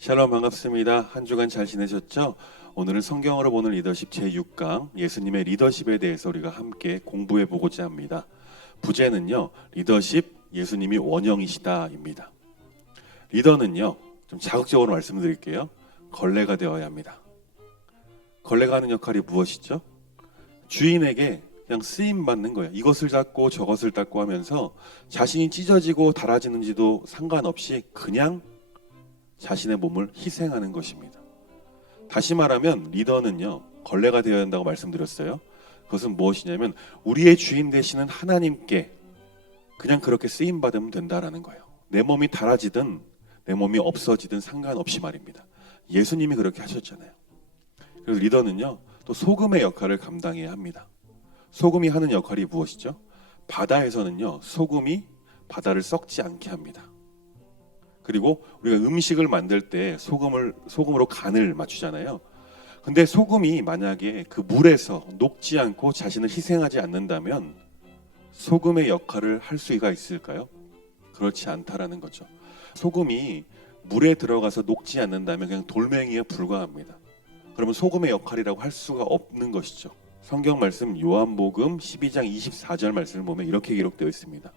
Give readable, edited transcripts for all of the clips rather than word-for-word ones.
샬롬 반갑습니다. 한 주간 잘 지내셨죠? 오늘은 성경으로 보는 리더십 제6강 예수님의 리더십에 대해서 우리가 함께 공부해 보고자 합니다. 부제는요, 리더십 예수님이 원형이시다입니다. 리더는요, 좀 자극적으로 말씀드릴게요. 걸레가 되어야 합니다. 걸레가 하는 역할이 무엇이죠? 주인에게 그냥 쓰임 받는 거예요. 이것을 닦고 저것을 닦고 하면서 자신이 찢어지고 닳아지는지도 상관없이 그냥 자신의 몸을 희생하는 것입니다. 다시 말하면 리더는요, 걸레가 되어야 한다고 말씀드렸어요. 그것은 무엇이냐면 우리의 주인 되시는 하나님께 그냥 그렇게 쓰임 받으면 된다라는 거예요. 내 몸이 닳아지든 내 몸이 없어지든 상관없이 말입니다. 예수님이 그렇게 하셨잖아요. 그래서 리더는요, 또 소금의 역할을 감당해야 합니다. 소금이 하는 역할이 무엇이죠? 바다에서는요, 소금이 바다를 썩지 않게 합니다. 그리고 우리가 음식을 만들 때 소금으로 간을 맞추잖아요. 근데 소금이 만약에 그 물에서 녹지 않고 자신을 희생하지 않는다면 소금의 역할을 할 수가 있을까요? 그렇지 않다라는 거죠. 소금이 물에 들어가서 녹지 않는다면 그냥 돌멩이에 불과합니다. 그러면 소금의 역할이라고 할 수가 없는 것이죠. 성경 말씀 요한복음 12장 24절 말씀을 보면 이렇게 기록되어 있습니다.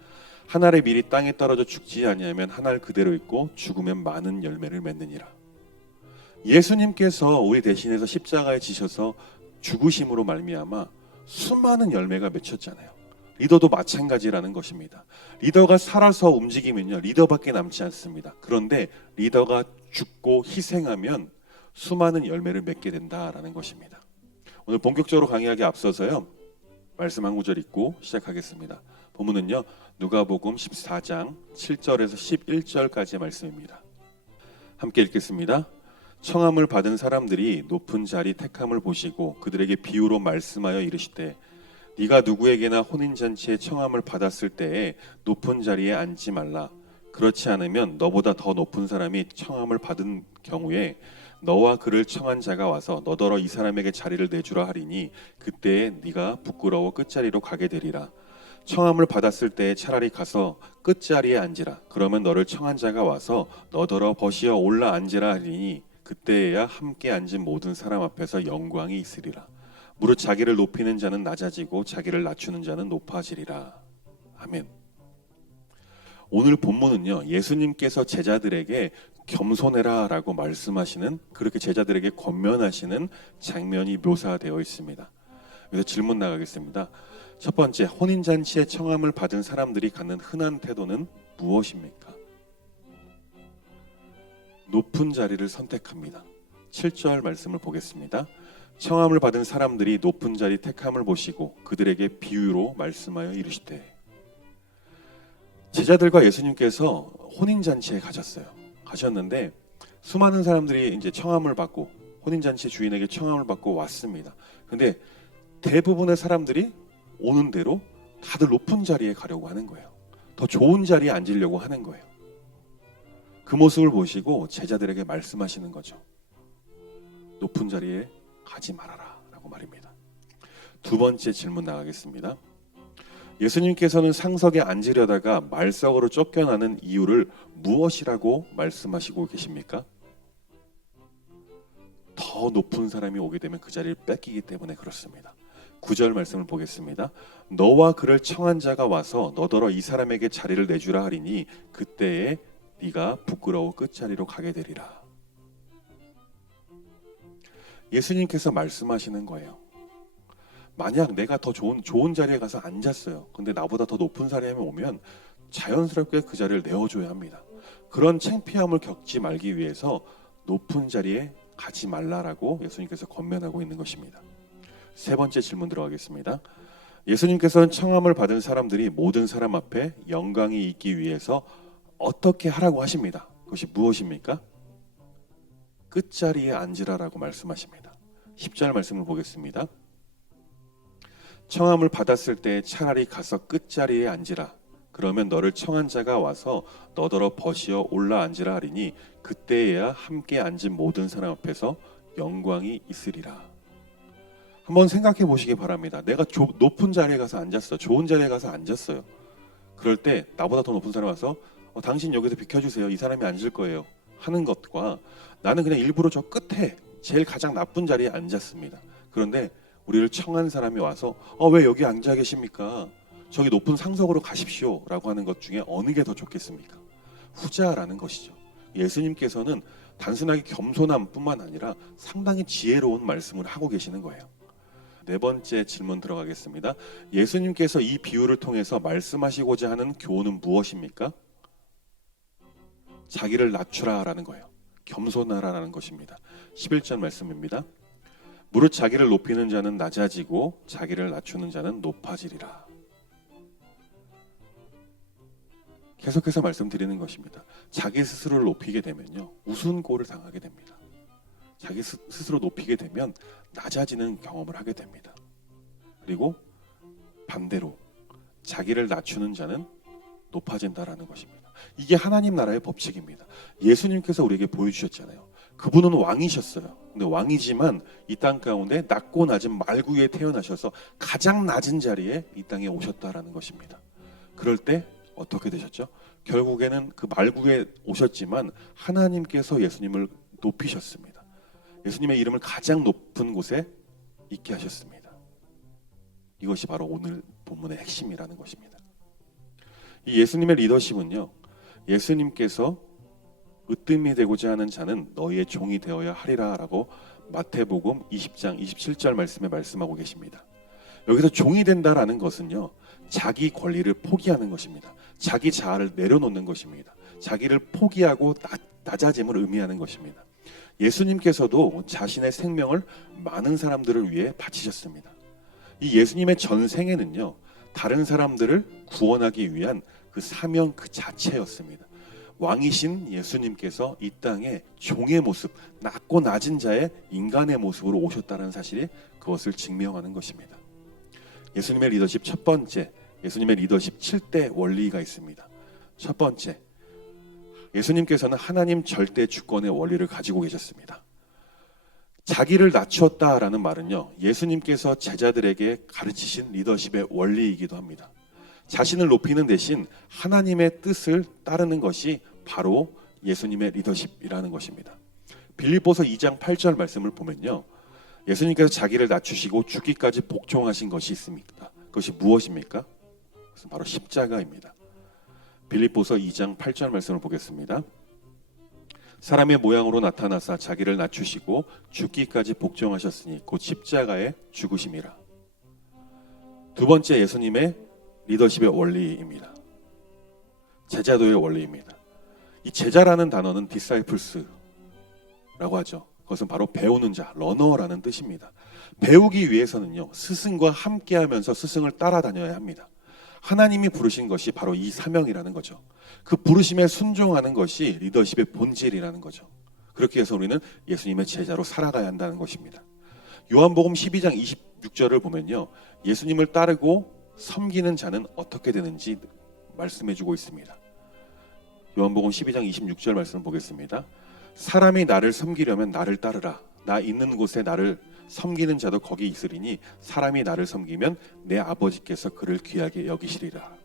한 알의 밀이 땅에 떨어져 죽지 아니하면 한 알 그대로 있고 죽으면 많은 열매를 맺느니라. 예수님께서 우리 대신해서 십자가에 지셔서 죽으심으로 말미암아 수많은 열매가 맺혔잖아요. 리더도 마찬가지라는 것입니다. 리더가 살아서 움직이면요, 리더밖에 남지 않습니다. 그런데 리더가 죽고 희생하면 수많은 열매를 맺게 된다라는 것입니다. 오늘 본격적으로 강의하기 앞서서요, 말씀 한 구절 읽고 시작하겠습니다. 본문은요, 누가복음 14장 7절에서 11절까지의 말씀입니다. 함께 읽겠습니다. 청함을 받은 사람들이 높은 자리 택함을 보시고 그들에게 비유로 말씀하여 이르시되 네가 누구에게나 혼인잔치에 청함을 받았을 때에 높은 자리에 앉지 말라. 그렇지 않으면 너보다 더 높은 사람이 청함을 받은 경우에 너와 그를 청한 자가 와서 너더러 이 사람에게 자리를 내주라 하리니 그때에 네가 부끄러워 끝자리로 가게 되리라. 청함을 받았을 때에 차라리 가서 끝자리에 앉으라. 그러면 너를 청한 자가 와서 너더러 버시어 올라 앉으라 하리니 그때에야 함께 앉은 모든 사람 앞에서 영광이 있으리라. 무릇 자기를 높이는 자는 낮아지고 자기를 낮추는 자는 높아지리라. 아멘. 오늘 본문은요, 예수님께서 제자들에게 겸손해라 라고 말씀하시는, 그렇게 제자들에게 권면하시는 장면이 묘사되어 있습니다. 그래서 질문 나가겠습니다. 첫 번째, 혼인잔치에 청함을 받은 사람들이 갖는 흔한 태도는 무엇입니까? 높은 자리를 선택합니다. 7절 말씀을 보겠습니다. 청함을 받은 사람들이 높은 자리 택함을 보시고 그들에게 비유로 말씀하여 이르시되. 제자들과 예수님께서 혼인잔치에 가셨는데 수많은 사람들이 이제 청함을 받고 혼인잔치 주인에게 청함을 받고 왔습니다. 근데 대부분의 사람들이 오는 대로 다들 높은 자리에 가려고 하는 거예요. 더 좋은 자리에 앉으려고 하는 거예요. 그 모습을 보시고 제자들에게 말씀하시는 거죠. 높은 자리에 가지 말아라 라고 말입니다. 두 번째 질문 나가겠습니다. 예수님께서는 상석에 앉으려다가 말석으로 쫓겨나는 이유를 무엇이라고 말씀하시고 계십니까? 더 높은 사람이 오게 되면 그 자리를 뺏기기 때문에 그렇습니다. 9절 말씀을 보겠습니다. 너와 그를 청한 자가 와서 너더러 이 사람에게 자리를 내주라 하리니 그때에 네가 부끄러워 끝자리로 가게 되리라. 예수님께서 말씀하시는 거예요. 만약 내가 더 좋은 자리에 가서 앉았어요. 근데 나보다 더 높은 사람이 오면 자연스럽게 그 자리를 내어줘야 합니다. 그런 창피함을 겪지 말기 위해서 높은 자리에 가지 말라라고 예수님께서 권면하고 있는 것입니다. 세 번째 질문 들어가겠습니다. 예수님께서는 청함을 받은 사람들이 모든 사람 앞에 영광이 있기 위해서 어떻게 하라고 하십니다. 그것이 무엇입니까? 끝자리에 앉으라라고 말씀하십니다. 10절 말씀을 보겠습니다. 청함을 받았을 때 차라리 가서 끝자리에 앉으라. 그러면 너를 청한 자가 와서 너더러 버시어 올라 앉으라 하리니 그때에야 함께 앉은 모든 사람 앞에서 영광이 있으리라. 한번 생각해 보시기 바랍니다. 내가 높은 자리에 가서 앉았어. 좋은 자리에 가서 앉았어요. 그럴 때 나보다 더 높은 사람 와서 당신 여기서 비켜주세요. 이 사람이 앉을 거예요. 하는 것과 나는 그냥 일부러 저 끝에 제일 가장 나쁜 자리에 앉았습니다. 그런데 우리를 청한 사람이 와서 왜 여기 앉아 계십니까? 저기 높은 상석으로 가십시오 라고 하는 것 중에 어느 게 더 좋겠습니까? 후자라는 것이죠. 예수님께서는 단순하게 겸손함뿐만 아니라 상당히 지혜로운 말씀을 하고 계시는 거예요. 네 번째 질문 들어가겠습니다. 예수님께서 이 비유를 통해서 말씀하시고자 하는 교훈은 무엇입니까? 자기를 낮추라라는 거예요. 겸손하라는 것입니다. 11절 말씀입니다. 무릇 자기를 높이는 자는 낮아지고 자기를 낮추는 자는 높아지리라. 계속해서 말씀드리는 것입니다. 자기 스스로를 높이게 되면요, 우스운꼴을 당하게 됩니다. 자기 스스로 높이게 되면 낮아지는 경험을 하게 됩니다. 그리고 반대로 자기를 낮추는 자는 높아진다라는 것입니다. 이게 하나님 나라의 법칙입니다. 예수님께서 우리에게 보여주셨잖아요. 그분은 왕이셨어요. 근데 왕이지만 이 땅 가운데 낮고 낮은 말구 위에 태어나셔서 가장 낮은 자리에 이 땅에 오셨다라는 것입니다. 그럴 때 어떻게 되셨죠? 결국에는 그 말구에 오셨지만 하나님께서 예수님을 높이셨습니다. 예수님의 이름을 가장 높은 곳에 있게 하셨습니다. 이것이 바로 오늘 본문의 핵심이라는 것입니다. 이 예수님의 리더십은요, 예수님께서 으뜸이 되고자 하는 자는 너희의 종이 되어야 하리라 라고 마태복음 20장 27절 말씀에 말씀하고 계십니다. 여기서 종이 된다라는 것은요, 자기 권리를 포기하는 것입니다. 자기 자아를 내려놓는 것입니다. 자기를 포기하고 낮아짐을 의미하는 것입니다. 예수님께서도 자신의 생명을 많은 사람들을 위해 바치셨습니다. 이 예수님의 전생에는요, 다른 사람들을 구원하기 위한 그 사명 그 자체였습니다. 왕이신 예수님께서 이 땅에 종의 모습, 낮고 낮은 자의 인간의 모습으로 오셨다는 사실이 그것을 증명하는 것입니다. 예수님의 리더십 첫 번째, 예수님의 리더십 7대 원리가 있습니다. 첫 번째, 예수님께서는 하나님 절대 주권의 원리를 가지고 계셨습니다. 자기를 낮추었다라는 말은요, 예수님께서 제자들에게 가르치신 리더십의 원리이기도 합니다. 자신을 높이는 대신 하나님의 뜻을 따르는 것이 바로 예수님의 리더십이라는 것입니다. 빌립보서 2장 8절 말씀을 보면요, 예수님께서 자기를 낮추시고 죽기까지 복종하신 것이 있습니다. 그것이 무엇입니까? 그것은 바로 십자가입니다. 빌립보서 2장 8절 말씀을 보겠습니다. 사람의 모양으로 나타나사 자기를 낮추시고 죽기까지 복종하셨으니 곧 십자가에 죽으심이라. 두 번째, 예수님의 리더십의 원리입니다. 제자도의 원리입니다. 이 제자라는 단어는 disciples라고 하죠. 그것은 바로 배우는 자, 러너라는 뜻입니다. 배우기 위해서는요, 스승과 함께하면서 스승을 따라다녀야 합니다. 하나님이 부르신 것이 바로 이 사명이라는 거죠. 그 부르심에 순종하는 것이 리더십의 본질이라는 거죠. 그렇게 해서 우리는 예수님의 제자로 살아가야 한다는 것입니다. 요한복음 12장 26절을 보면요, 예수님을 따르고 섬기는 자는 어떻게 되는지 말씀해주고 있습니다. 요한복음 12장 26절 말씀을 보겠습니다. 사람이 나를 섬기려면 나를 따르라. 나 있는 곳에 나를 섬기는 자도 거기 있으리니 사람이 나를 섬기면 내 아버지께서 그를 귀하게 여기시리라.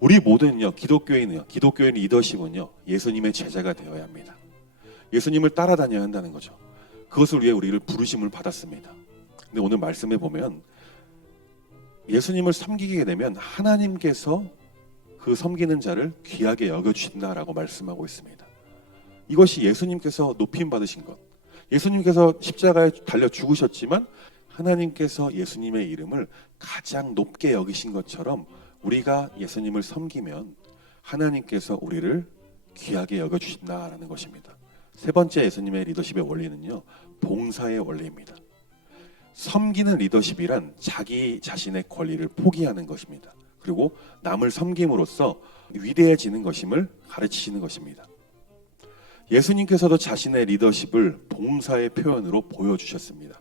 우리 모두는요, 기독교인 리더십은요, 예수님의 제자가 되어야 합니다. 예수님을 따라다녀야 한다는 거죠. 그것을 위해 우리를 부르심을 받았습니다. 근데 오늘 말씀에 보면 예수님을 섬기게 되면 하나님께서 그 섬기는 자를 귀하게 여겨주신다라고 말씀하고 있습니다. 이것이 예수님께서 높임 받으신 것, 예수님께서 십자가에 달려 죽으셨지만 하나님께서 예수님의 이름을 가장 높게 여기신 것처럼 우리가 예수님을 섬기면 하나님께서 우리를 귀하게 여겨주신다라는 것입니다. 세 번째, 예수님의 리더십의 원리는요, 봉사의 원리입니다. 섬기는 리더십이란 자기 자신의 권리를 포기하는 것입니다. 그리고 남을 섬김으로써 위대해지는 것임을 가르치시는 것입니다. 예수님께서도 자신의 리더십을 봉사의 표현으로 보여주셨습니다.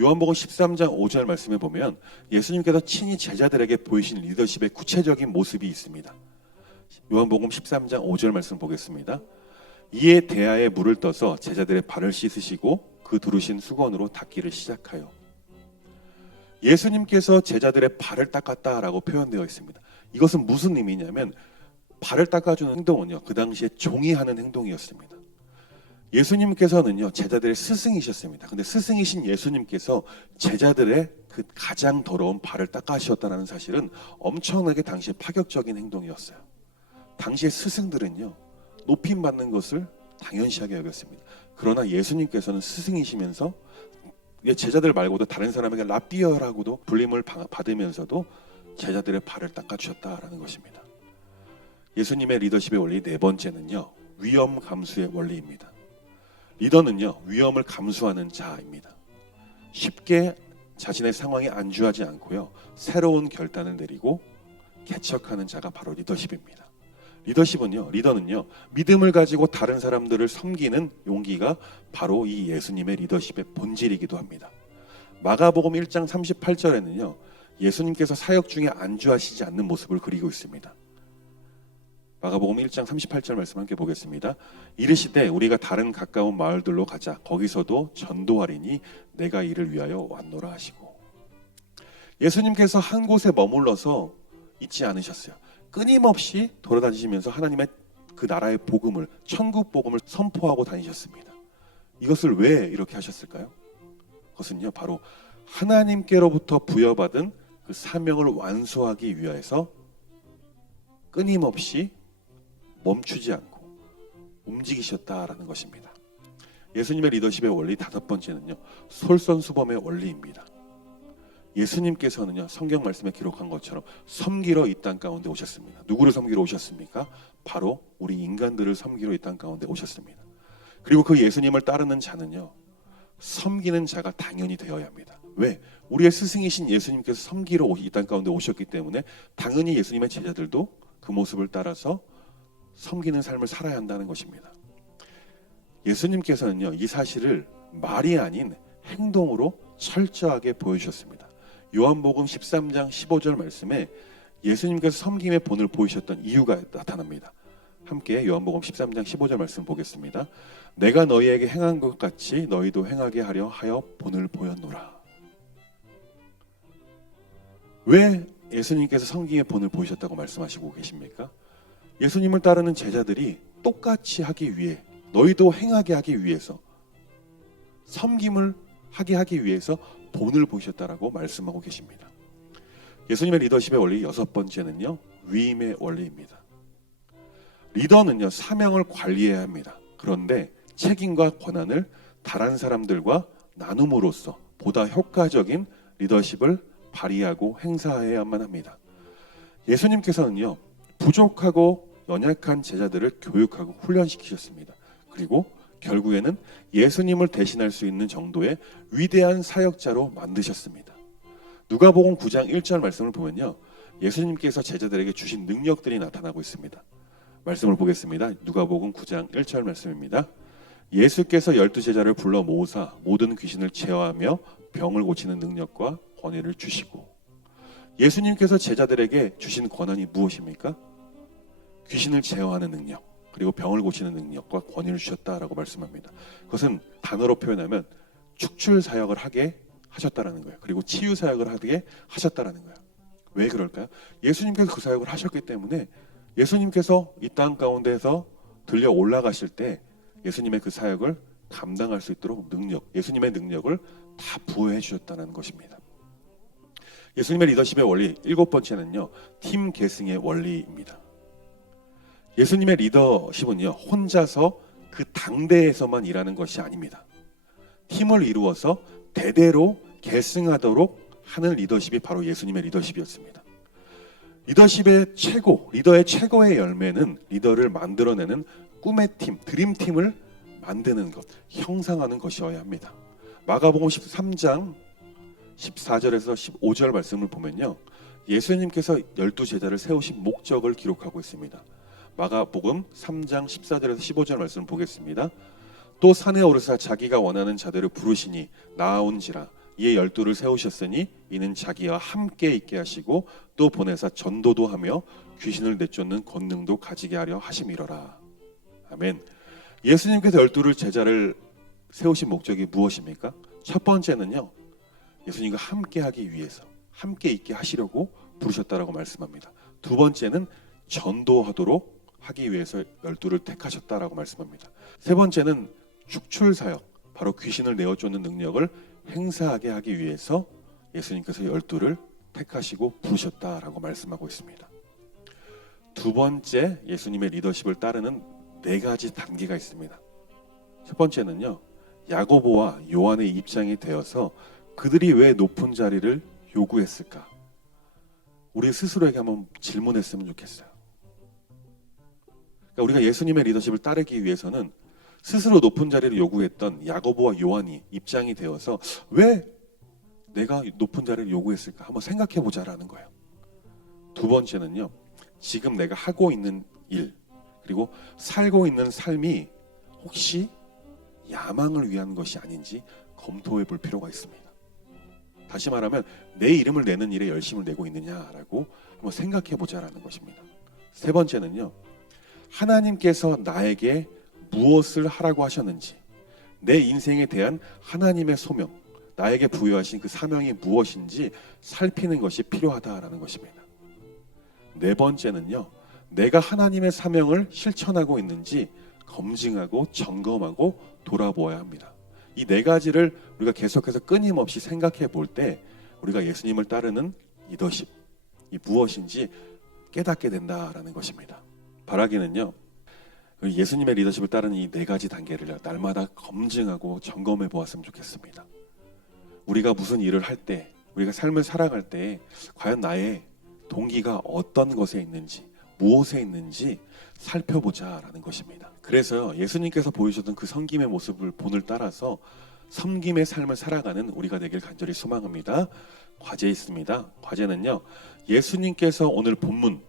요한복음 13장 5절 말씀에 보면 예수님께서 친히 제자들에게 보이신 리더십의 구체적인 모습이 있습니다. 요한복음 13장 5절 말씀 보겠습니다. 이에 대야에 물을 떠서 제자들의 발을 씻으시고 그 두르신 수건으로 닦기를 시작하여. 예수님께서 제자들의 발을 닦았다라고 표현되어 있습니다. 이것은 무슨 의미냐면 발을 닦아주는 행동은요, 그 당시에 종이 하는 행동이었습니다. 예수님께서는요 제자들의 스승이셨습니다. 근데 스승이신 예수님께서 제자들의 그 가장 더러운 발을 닦아주셨다는 사실은 엄청나게 당시에 파격적인 행동이었어요. 당시의 스승들은요 높임 받는 것을 당연시하게 여겼습니다. 그러나 예수님께서는 스승이시면서 제자들 말고도 다른 사람에게 라삐어라고도 불림을 받으면서도 제자들의 발을 닦아주셨다라는 것입니다. 예수님의 리더십의 원리 네 번째는요 위험 감수의 원리입니다. 리더는요 위험을 감수하는 자입니다. 쉽게 자신의 상황에 안주하지 않고요 새로운 결단을 내리고 개척하는 자가 바로 리더십입니다. 리더는요 믿음을 가지고 다른 사람들을 섬기는 용기가 바로 이 예수님의 리더십의 본질이기도 합니다. 마가복음 1장 38절에는요 예수님께서 사역 중에 안주하시지 않는 모습을 그리고 있습니다. 마가복음 1장 38절 말씀 함께 보겠습니다. 이르시되 우리가 다른 가까운 마을들로 가자. 거기서도 전도하리니 내가 이를 위하여 왔노라 하시고, 예수님께서 한 곳에 머물러서 있지 않으셨어요. 끊임없이 돌아다니시면서 하나님의 그 나라의 복음을, 천국 복음을 선포하고 다니셨습니다. 이것을 왜 이렇게 하셨을까요? 그것은요 바로 하나님께로부터 부여받은 그 사명을 완수하기 위해서 끊임없이 멈추지 않고 움직이셨다라는 것입니다. 예수님의 리더십의 원리 다섯 번째는요 솔선수범의 원리입니다. 예수님께서는요 성경 말씀에 기록한 것처럼 섬기러 이 땅 가운데 오셨습니다. 누구를 섬기러 오셨습니까? 바로 우리 인간들을 섬기러 이 땅 가운데 오셨습니다. 그리고 그 예수님을 따르는 자는요 섬기는 자가 당연히 되어야 합니다. 왜? 우리의 스승이신 예수님께서 섬기러 이 땅 가운데 오셨기 때문에 당연히 예수님의 제자들도 그 모습을 따라서 섬기는 삶을 살아야 한다는 것입니다. 예수님께서는요 이 사실을 말이 아닌 행동으로 철저하게 보여주셨습니다. 요한복음 13장 15절 말씀에 예수님께서 섬김의 본을 보이셨던 이유가 나타납니다. 함께 요한복음 13장 15절 말씀 보겠습니다. 내가 너희에게 행한 것 같이 너희도 행하게 하려 하여 본을 보였노라. 왜 예수님께서 섬김의 본을 보이셨다고 말씀하시고 계십니까? 예수님을 따르는 제자들이 똑같이 하기 위해, 너희도 행하게 하기 위해서, 섬김을 하기 위해서 본을 보이셨다라고 말씀하고 계십니다. 예수님의 리더십의 원리 여섯 번째는요 위임의 원리입니다. 리더는요 사명을 관리해야 합니다. 그런데 책임과 권한을 다른 사람들과 나눔으로써 보다 효과적인 리더십을 발휘하고 행사해야만 합니다. 예수님께서는요 부족하고 연약한 제자들을 교육하고 훈련시키셨습니다. 그리고 결국에는 예수님을 대신할 수 있는 정도의 위대한 사역자로 만드셨습니다. 누가복음 9장 1절 말씀을 보면요 예수님께서 제자들에게 주신 능력들이 나타나고 있습니다. 말씀을 보겠습니다. 누가복음 9장 1절 말씀입니다. 예수께서 12제자를 불러 모으사 모든 귀신을 제어하며 병을 고치는 능력과 권위를 주시고, 예수님께서 제자들에게 주신 권한이 무엇입니까? 귀신을 제어하는 능력, 그리고 병을 고치는 능력과 권위를 주셨다라고 말씀합니다. 그것은 단어로 표현하면 축출 사역을 하게 하셨다라는 거예요. 그리고 치유 사역을 하게 하셨다라는 거예요. 왜 그럴까요? 예수님께서 그 사역을 하셨기 때문에 예수님께서 이 땅 가운데에서 들려 올라가실 때 예수님의 그 사역을 감당할 수 있도록 예수님의 능력을 다 부여해 주셨다는 것입니다. 예수님의 리더십의 원리 일곱 번째는요 팀 계승의 원리입니다. 예수님의 리더십은요 혼자서 그 당대에서만 일하는 것이 아닙니다. 팀을 이루어서 대대로 계승하도록 하는 리더십이 바로 예수님의 리더십이었습니다. 리더의 최고의 열매는 리더를 만들어내는 꿈의 팀, 드림팀을 만드는 것, 형상하는 것이어야 합니다. 마가복음 13장 14절에서 15절 말씀을 보면요 예수님께서 12제자를 세우신 목적을 기록하고 있습니다. 마가복음 3장 14절에서 15절 말씀을 보겠습니다. 또 산에 오르사 자기가 원하는 자들을 부르시니 나아온지라. 이에 12를 세우셨으니 이는 자기와 함께 있게 하시고 또 보내사 전도도 하며 귀신을 내쫓는 권능도 가지게 하려 하심이로라. 아멘. 예수님께서 12를 제자를 세우신 목적이 무엇입니까? 첫 번째는요 예수님과 함께 하기 위해서, 함께 있게 하시려고 부르셨다라고 말씀합니다. 두 번째는 전도하도록 하기 위해서 12를 택하셨다라고 말씀합니다. 세 번째는 축출 사역, 바로 귀신을 내어 쫓는 능력을 행사하게 하기 위해서 예수님께서 12를 택하시고 부르셨다라고 말씀하고 있습니다. 두 번째 예수님의 리더십을 따르는 4가지 단계가 있습니다. 첫 번째는요, 야고보와 요한의 입장이 되어서 그들이 왜 높은 자리를 요구했을까? 우리 스스로에게 한번 질문했으면 좋겠어요. 그러니까 우리가 예수님의 리더십을 따르기 위해서는 스스로 높은 자리를 요구했던 야고보와 요한이 입장이 되어서 왜 내가 높은 자리를 요구했을까? 한번 생각해 보자라는 거예요. 두 번째는요, 지금 내가 하고 있는 일, 그리고 살고 있는 삶이 혹시 야망을 위한 것이 아닌지 검토해 볼 필요가 있습니다. 다시 말하면 내 이름을 내는 일에 열심을 내고 있느냐라고 한번 생각해 보자라는 것입니다. 세 번째는요, 하나님께서 나에게 무엇을 하라고 하셨는지, 내 인생에 대한 하나님의 소명, 나에게 부여하신 그 사명이 무엇인지 살피는 것이 필요하다라는 것입니다. 네 번째는요, 내가 하나님의 사명을 실천하고 있는지 검증하고 점검하고 돌아보아야 합니다. 이 4가지를 우리가 계속해서 끊임없이 생각해 볼 때 우리가 예수님을 따르는 리더십이 무엇인지 깨닫게 된다라는 것입니다. 바라기는요, 예수님의 리더십을 따르는 이 4가지 단계를 날마다 검증하고 점검해 보았으면 좋겠습니다. 우리가 무슨 일을 할 때, 우리가 삶을 살아갈 때 과연 나의 동기가 어떤 것에 있는지, 무엇에 있는지 살펴보자라는 것입니다. 그래서 예수님께서 보여주셨던 그 섬김의 모습을 본을 따라서 섬김의 삶을 살아가는 우리가 되길 간절히 소망합니다. 과제 있습니다. 과제는요, 예수님께서 오늘 본문의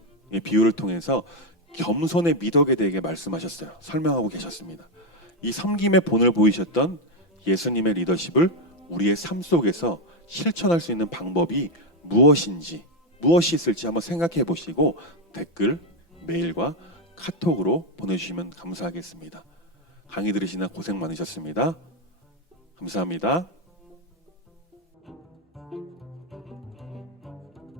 비유를 통해서 겸손의 미덕에 대해 말씀하셨어요. 설명하고 계셨습니다. 이 섬김의 본을 보이셨던 예수님의 리더십을 우리의 삶 속에서 실천할 수 있는 방법이 무엇인지, 무엇이 있을지 한번 생각해 보시고 댓글, 메일과 카톡으로 보내주시면 감사하겠습니다. 강의 들으시나 고생 많으셨습니다. 감사합니다.